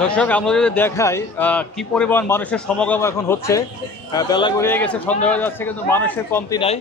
দর্শক, আমরা যদি দেখাই কি পরিমাণ মানুষের সমাগম এখন হচ্ছে বেলা গড়িয়ে গেছে, সন্ধ্যা হয়ে যাচ্ছে, কিন্তু মানুষের কমতি নাই।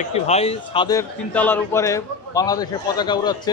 একটি ভাই ছাদের তিনতলার উপরে বাংলাদেশের পতাকা উড়াচ্ছে।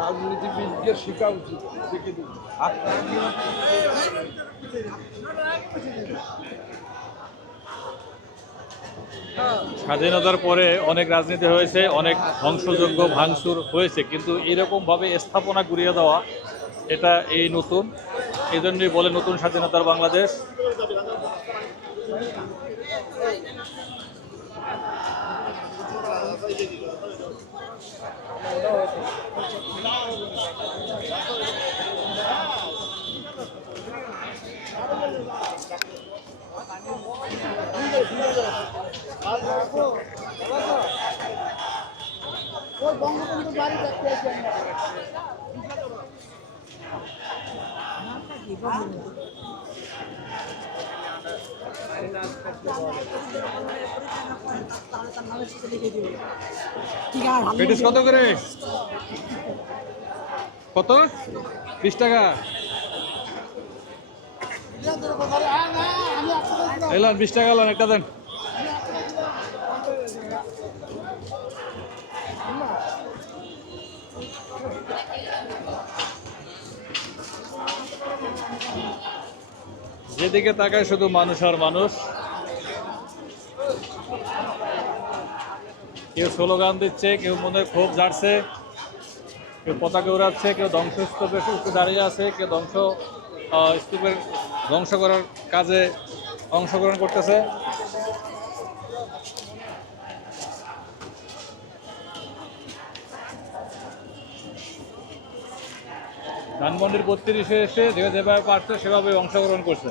রাজনীতিবিদকে শেখা উচিত শিখে স্বাধীনতার পরে অনেক রাজনীতি হয়েছে, অনেক ধ্বংসযোগ্য ভাঙচুর হয়েছে, কিন্তু এরকমভাবে স্থাপনা ঘুরিয়ে দেওয়া, এটা এই নতুন। এই বলে নতুন স্বাধীনতার বাংলাদেশ। পেটিস কত করে? কত? বিশ টাকা। এলাম বিশ টাকা এলাম একটা দেন। যেদিকে তাকায় শুধু মানুষ আর মানুষ। কেউ স্লোগান দিচ্ছে, কেউ মনে ক্ষোভ ঝাড়ছে, কেউ পতাকা উড়াচ্ছে, কেউ ধ্বংসস্তূপে দাঁড়িয়ে আছে, কেউ ধ্বংস স্তূপের ধ্বংস করার কাজে অংশগ্রহণ করতেছে। ধানমন্ডির বত্রিশে এসে যে যেভাবে পারছে সেভাবে অংশগ্রহণ করছে।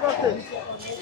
Vamos bater.